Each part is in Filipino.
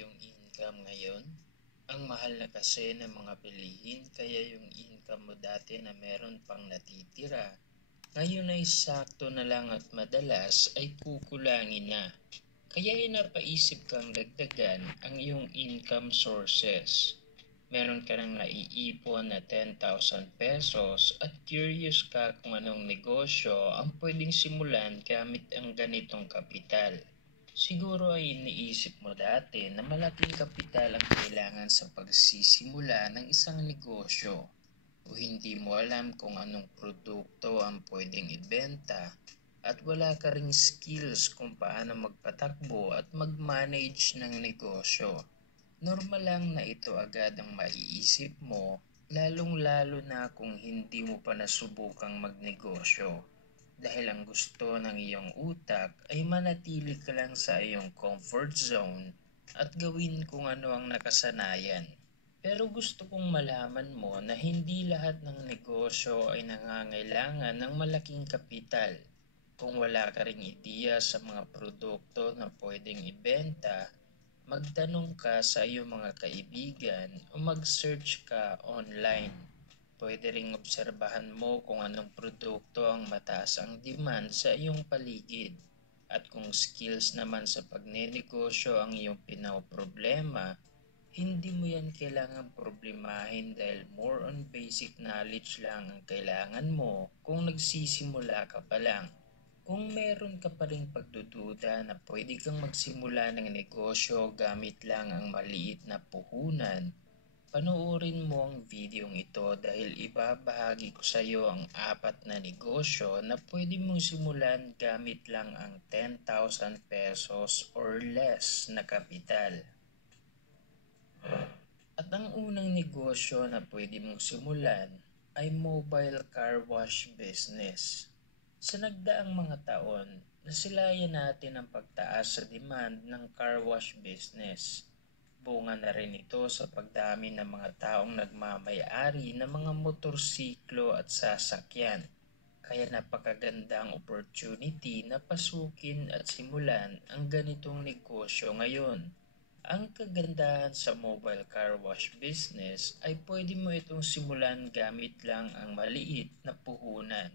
iyong income ngayon? Ang mahal na kasi ng mga bilihin kaya yung income mo dati na meron pang natitira, ngayon ay sakto na lang at madalas ay kukulangin na. Kaya napaisip kang dagdagan ang iyong income sources. Meron ka nang naiipon na 10,000 pesos at curious ka kung anong negosyo ang pwedeng simulan gamit ang ganitong kapital. Siguro ay iniisip mo dati na malaking kapital ang kailangan sa pagsisimula ng isang negosyo o hindi mo alam kung anong produkto ang pwedeng ibenta at wala ka ring skills kung paano magpatakbo at mag-manage ng negosyo. Normal lang na ito agad ang maiisip mo, lalong-lalo na kung hindi mo pa nasubukang magnegosyo. Dahil ang gusto ng iyong utak ay manatili ka lang sa iyong comfort zone at gawin kung ano ang nakasanayan. Pero gusto kong malaman mo na hindi lahat ng negosyo ay nangangailangan ng malaking kapital. Kung wala ka ring ideya sa mga produkto na pwedeng ibenta, magtanong ka sa iyong mga kaibigan o mag-search ka online. Pwede ring obserbahan mo kung anong produkto ang mataas ang demand sa iyong paligid. At kung skills naman sa pagnenegosyo ang iyong pinoproblema, hindi mo yan kailangan problemahin dahil more on basic knowledge lang ang kailangan mo kung nagsisimula ka pa lang. Kung meron ka pa ring pagdududa na pwede kang magsimula ng negosyo gamit lang ang maliit na puhunan, panoorin mo ang videong ito dahil ibabahagi ko sa iyo ang 4 na negosyo na pwede mong simulan gamit lang ang 10,000 pesos or less na kapital. At ang unang negosyo na pwede mong simulan ay mobile car wash business. Sa nagdaang mga taon, nasilayan natin ang pagtaas sa demand ng car wash business. Bunga na rin ito sa pagdami ng mga taong nagmamay-ari ng mga motorsiklo at sasakyan. Kaya napakaganda ang opportunity na pasukin at simulan ang ganitong negosyo ngayon. Ang kagandahan sa mobile car wash business ay pwede mo itong simulan gamit lang ang maliit na puhunan.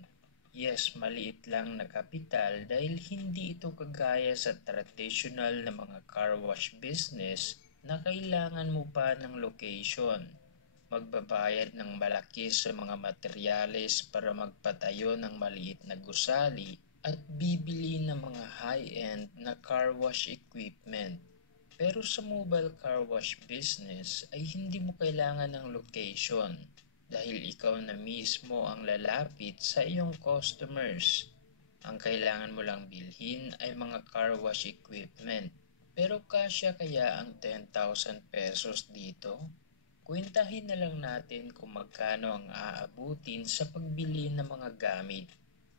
Yes, maliit lang na kapital dahil hindi ito kagaya sa traditional na mga car wash business na kailangan mo pa ng location. Magbabayad ng malaki sa mga materyales para magpatayo ng maliit na gusali at bibili ng mga high-end na car wash equipment. Pero sa mobile car wash business ay hindi mo kailangan ng location dahil ikaw na mismo ang lalapit sa iyong customers. Ang kailangan mo lang bilhin ay mga car wash equipment. Pero kasya kaya ang 10,000 pesos dito? Kwentahin na lang natin kung magkano ang aabutin sa pagbili ng mga gamit.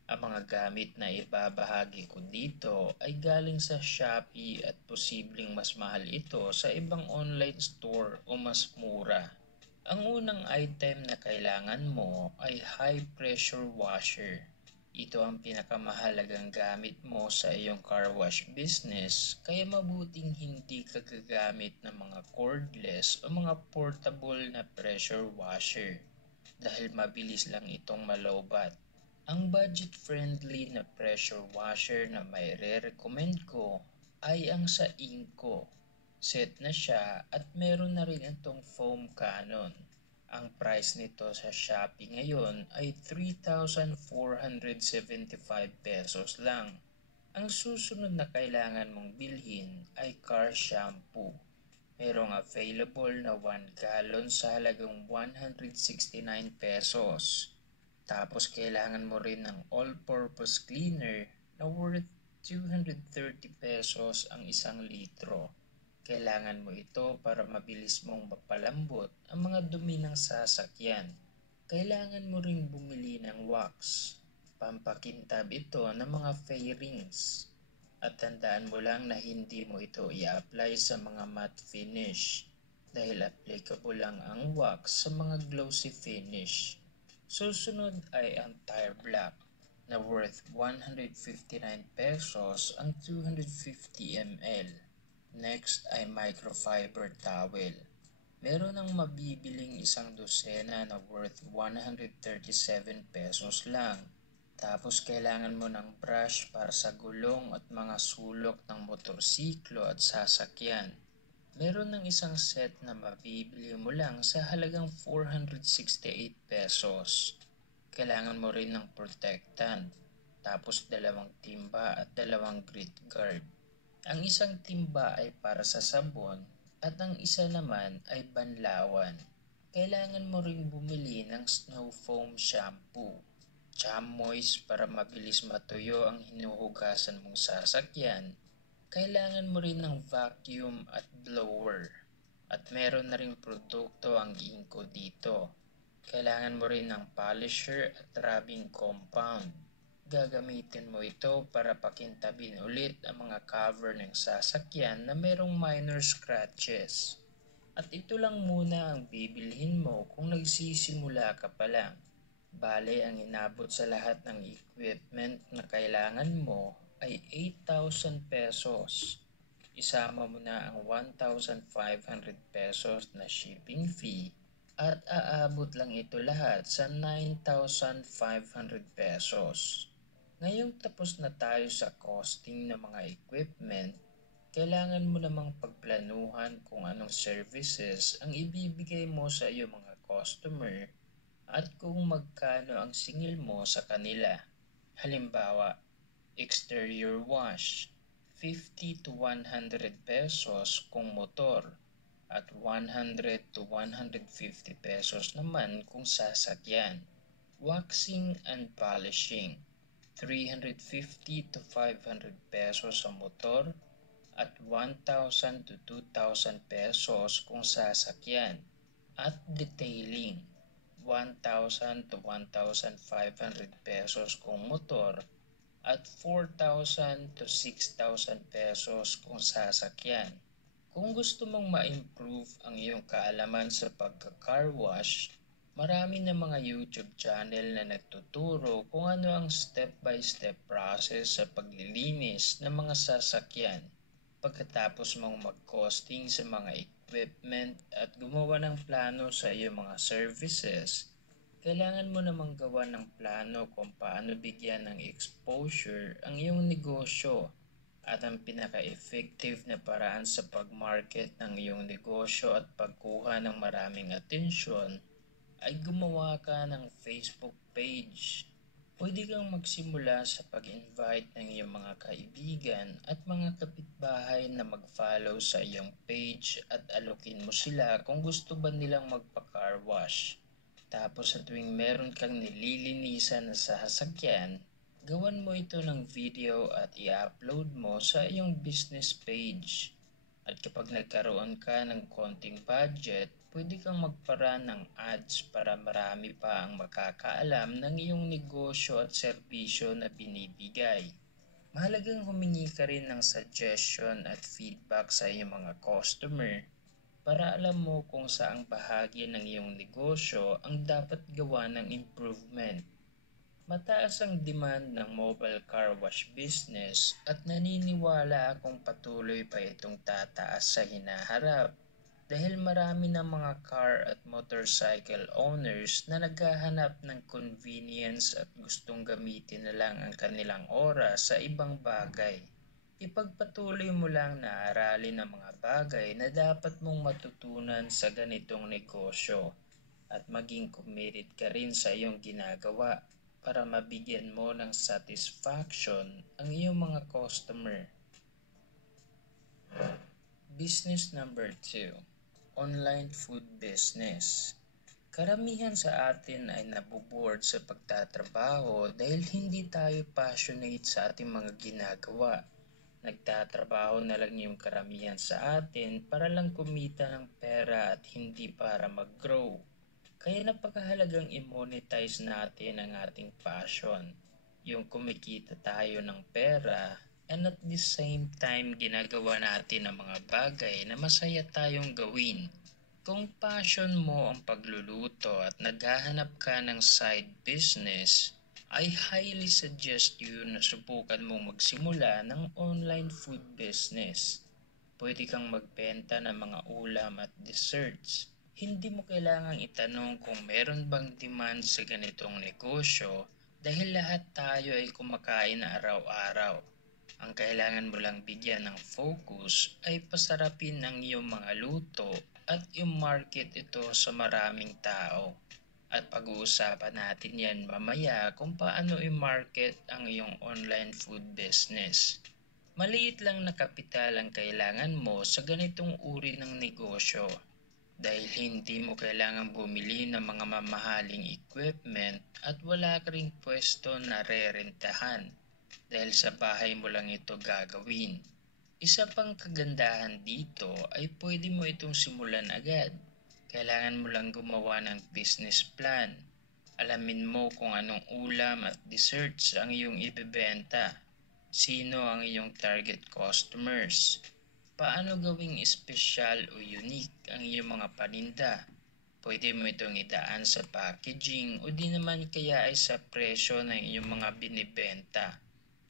Ang mga gamit na ibabahagi ko dito ay galing sa Shopee at posibleng mas mahal ito sa ibang online store o mas mura. Ang unang item na kailangan mo ay high pressure washer. Ito ang pinakamahalagang gamit mo sa iyong car wash business kaya mabuting hindi ka gagamit ng mga cordless o mga portable na pressure washer dahil mabilis lang itong malowbat. Ang budget-friendly na pressure washer na may re-recommend ko ay ang sa Inco. Set na siya at meron na rin itong foam cannon. Ang price nito sa Shopee ngayon ay 3,475 pesos lang. Ang susunod na kailangan mong bilhin ay car shampoo. Merong available na 1 gallon sa halagang 169 pesos. Tapos kailangan mo rin ng all-purpose cleaner na worth 230 pesos ang 1 litro. Kailangan mo ito para mabilis mong mapalambot ang mga dumi ng sasakyan. Kailangan mo ring bumili ng wax. Pampakintab ito ng mga fairings. At tandaan mo lang na hindi mo ito i-apply sa mga matte finish dahil applicable lang ang wax sa mga glossy finish. Susunod ay ang tire block na worth 159 pesos ang 250 ml. Next ay microfiber towel. Meron ng mabibiling isang dosena na worth 137 pesos lang. Tapos kailangan mo ng brush para sa gulong at mga sulok ng motorsiklo at sasakyan. Meron ng isang set na mabibili mo lang sa halagang 468 pesos. Kailangan mo rin ng protectant, tapos 2 timba at 2 grit guard. Ang isang timba ay para sa sabon at ang isa naman ay banlawan. Kailangan mo ring bumili ng snow foam shampoo, Chamois para mabilis matuyo ang hinuhugasan mong sasakyan. Kailangan mo rin ng vacuum at blower. At meron na ring produkto ang Inco dito. Kailangan mo rin ng polisher at rubbing compound. Gagamitin mo ito para pakintabin ulit ang mga cover ng sasakyan na merong minor scratches. At ito lang muna ang bibilhin mo kung nagsisimula ka pa lang. Bale, ang inabot sa lahat ng equipment na kailangan mo ay 8,000 pesos. Isama mo na ang 1,500 pesos na shipping fee at aabot lang ito lahat sa 9,500 pesos. Ngayong tapos na tayo sa costing ng mga equipment, kailangan mo namang pagplanuhan kung anong services ang ibibigay mo sa iyong mga customer at kung magkano ang singil mo sa kanila. Halimbawa, exterior wash, 50 to 100 pesos kung motor at 100 to 150 pesos naman kung sasakyan. Waxing and polishing, 350 to 500 pesos sa motor at 1,000 to 2,000 pesos kung sasakyan. At detailing, 1,000 to 1,500 pesos kung motor at 4,000 to 6,000 pesos kung sasakyan. Kung gusto mong ma-improve ang iyong kaalaman sa pagka-car wash, marami na mga YouTube channel na nagtuturo kung ano ang step-by-step process sa paglilinis ng mga sasakyan. Pagkatapos mong mag-costing sa mga equipment at gumawa ng plano sa iyong mga services, kailangan mo namang gawa ng plano kung paano bigyan ng exposure ang iyong negosyo. At ang pinaka-effective na paraan sa pag-market ng iyong negosyo at pagkuha ng maraming atensyon ay gumawa ka ng Facebook page. Pwede kang magsimula sa pag-invite ng iyong mga kaibigan at mga kapitbahay na mag-follow sa iyong page at alokin mo sila kung gusto ba nilang magpa-car wash. Tapos sa tuwing meron kang nililinisan na sasakyan, gawan mo ito ng video at i-upload mo sa iyong business page. At kapag nagkaroon ka ng konting budget, pwede kang magparaan ng ads para marami pa ang makakaalam ng iyong negosyo at serbisyo na binibigay. Mahalagang humingi ka rin ng suggestion at feedback sa iyong mga customer para alam mo kung saang bahagi ng iyong negosyo ang dapat gawa ng improvement. Mataas ang demand ng mobile car wash business at naniniwala akong patuloy pa itong tataas sa hinaharap dahil marami ng mga car at motorcycle owners na naghahanap ng convenience at gustong gamitin na lang ang kanilang oras sa ibang bagay. Ipagpatuloy mo lang na aralin ang mga bagay na dapat mong matutunan sa ganitong negosyo at maging committed ka rin sa iyong ginagawa para mabigyan mo ng satisfaction ang iyong mga customer. Business number 2, online food business. Karamihan sa atin ay naboboard sa pagtatrabaho dahil hindi tayo passionate sa ating mga ginagawa. Nagtatrabaho na lang yung karamihan sa atin para lang kumita ng pera at hindi para mag-grow. Kaya napakahalagang i-monetize natin ang ating passion. Yung kumikita tayo ng pera and at the same time ginagawa natin ang mga bagay na masaya tayong gawin. Kung passion mo ang pagluluto at naghahanap ka ng side business, I highly suggest you na subukan mong magsimula ng online food business. Pwede kang magbenta ng mga ulam at desserts. Hindi mo kailangang itanong kung meron bang demand sa ganitong negosyo dahil lahat tayo ay kumakain araw-araw. Ang kailangan mo lang bigyan ng focus ay pasarapin ang iyong mga luto at i-market ito sa maraming tao. At pag-uusapan natin yan mamaya kung paano i-market ang iyong online food business. Maliit lang na kapital ang kailangan mo sa ganitong uri ng negosyo dahil hindi mo kailangang bumili ng mga mamahaling equipment at wala ka ring pwesto na rerentahan dahil sa bahay mo lang ito gagawin. Isa pang kagandahan dito ay pwede mo itong simulan agad. Kailangan mo lang gumawa ng business plan. Alamin mo kung anong ulam at desserts ang iyong ibebenta. Sino ang iyong target customers? Paano gawing espesyal o unique ang iyong mga paninda? Pwede mo itong idaan sa packaging o di naman kaya ay sa presyo ng iyong mga binibenta.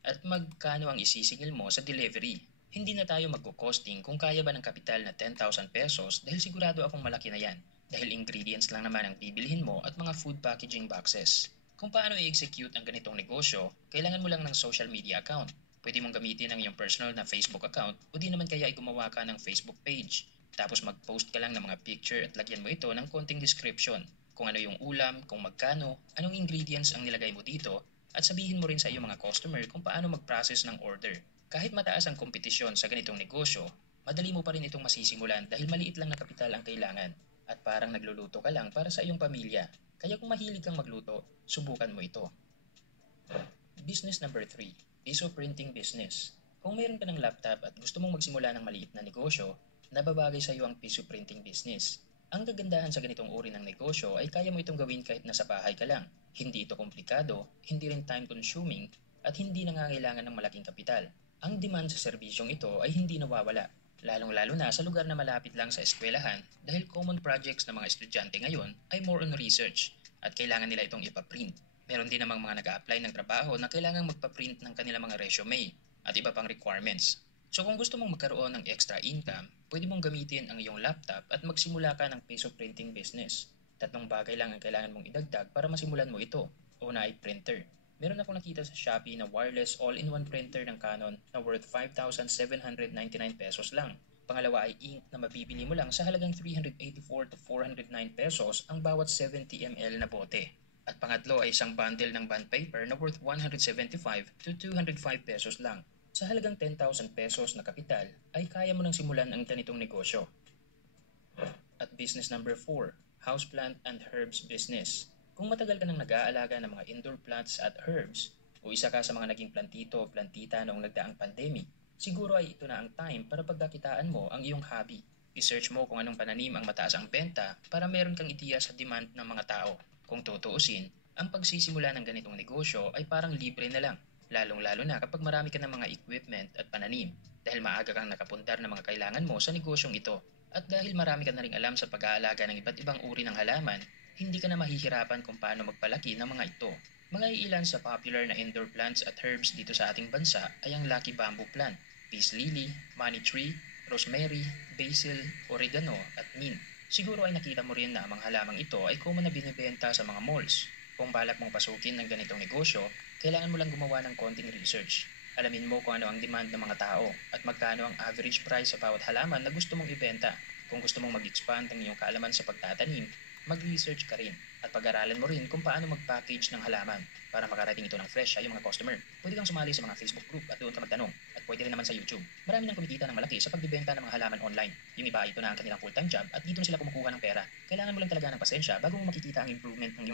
At magkano ang isisingil mo sa delivery? Hindi na tayo magko-costing kung kaya ba ng kapital na 10,000 pesos dahil sigurado akong malaki na yan. Dahil ingredients lang naman ang bibilhin mo at mga food packaging boxes. Kung paano i-execute ang ganitong negosyo, kailangan mo lang ng social media account. Pwede mong gamitin ang iyong personal na Facebook account o di naman kaya ay gumawa ka ng Facebook page. Tapos mag-post ka lang ng mga picture at lagyan mo ito ng konting description. Kung ano yung ulam, kung magkano, anong ingredients ang nilagay mo dito, at sabihin mo rin sa iyong mga customer kung paano mag-process ng order. Kahit mataas ang kompetisyon sa ganitong negosyo, madali mo pa rin itong masisimulan dahil maliit lang na kapital ang kailangan at parang nagluluto ka lang para sa iyong pamilya. Kaya kung mahilig kang magluto, subukan mo ito. Business number 3, piso printing business. Kung mayroon ka ng laptop at gusto mong magsimula ng maliit na negosyo, nababagay sa iyo ang piso printing business. Ang kagandahan sa ganitong uri ng negosyo ay kaya mo itong gawin kahit nasa bahay ka lang. Hindi ito komplikado, hindi rin time-consuming, at hindi nangangailangan ng malaking kapital. Ang demand sa serbisyong ito ay hindi nawawala, lalong-lalo na sa lugar na malapit lang sa eskwelahan dahil common projects ng mga estudyante ngayon ay more on research at kailangan nila itong ipaprint. Meron din namang mga nag-a-apply ng trabaho na kailangang magpa-print ng kanilang mga resume at iba pang requirements. So kung gusto mong magkaroon ng extra income, pwede mong gamitin ang iyong laptop at magsimula ka ng piso printing business. Tatlong bagay lang ang kailangan mong idagdag para masimulan mo ito. Una ay printer. Meron akong nakita sa Shopee na wireless all-in-one printer ng Canon na worth 5,799 pesos lang. Pangalawa ay ink na mabibili mo lang sa halagang 384 to 409 pesos ang bawat 70 ml na bote. At pangatlo ay isang bundle ng bond paper na worth 175 to 205 pesos lang. Sa halagang 10,000 pesos na kapital ay kaya mo nang simulan ang ganitong negosyo. At business number 4, houseplant and herbs business. Kung matagal ka nang nag-aalaga ng mga indoor plants at herbs, o isa ka sa mga naging plantito o plantita noong nagdaang pandemic, siguro ay ito na ang time para pagkakitaan mo ang iyong hobby. I-search mo kung anong pananim ang mataas ang benta para meron kang ideya sa demand ng mga tao. Kung tutuusin, ang pagsisimula ng ganitong negosyo ay parang libre na lang. Lalong-lalo na kapag marami ka ng mga equipment at pananim dahil maaga kang nakapundar ng mga kailangan mo sa negosyong ito. At dahil marami ka na ring alam sa pag-aalaga ng iba't ibang uri ng halaman, hindi ka na mahihirapan kung paano magpalaki ng mga ito. Mga ilan sa popular na indoor plants at herbs dito sa ating bansa ay ang Lucky Bamboo Plant, Peace Lily, Money Tree, Rosemary, Basil, Oregano at Mint. Siguro ay nakita mo rin na ang mga halamang ito ay common na binibenta sa mga malls. Kung balak mong pasukin ng ganitong negosyo, kailangan mo lang gumawa ng konting research. Alamin mo kung ano ang demand ng mga tao at magkano ang average price sa bawat halaman na gusto mong ibenta. Kung gusto mong mag-expand ng iyong kaalaman sa pagtatanim, mag-research ka rin at pag-aralan mo rin kung paano mag-package ng halaman para makarating ito ng fresh sa iyong mga customer. Pwede kang sumali sa mga Facebook group at doon ka magtanong at pwede rin naman sa YouTube. Marami nang kumikita ng malaki sa pagbibenta ng mga halaman online. Yung iba ito na ang kanilang full-time job at dito na sila kumukuha ng pera. Kailangan mo lang talaga ng pasensya bago mo makikita ang improvement ng iyong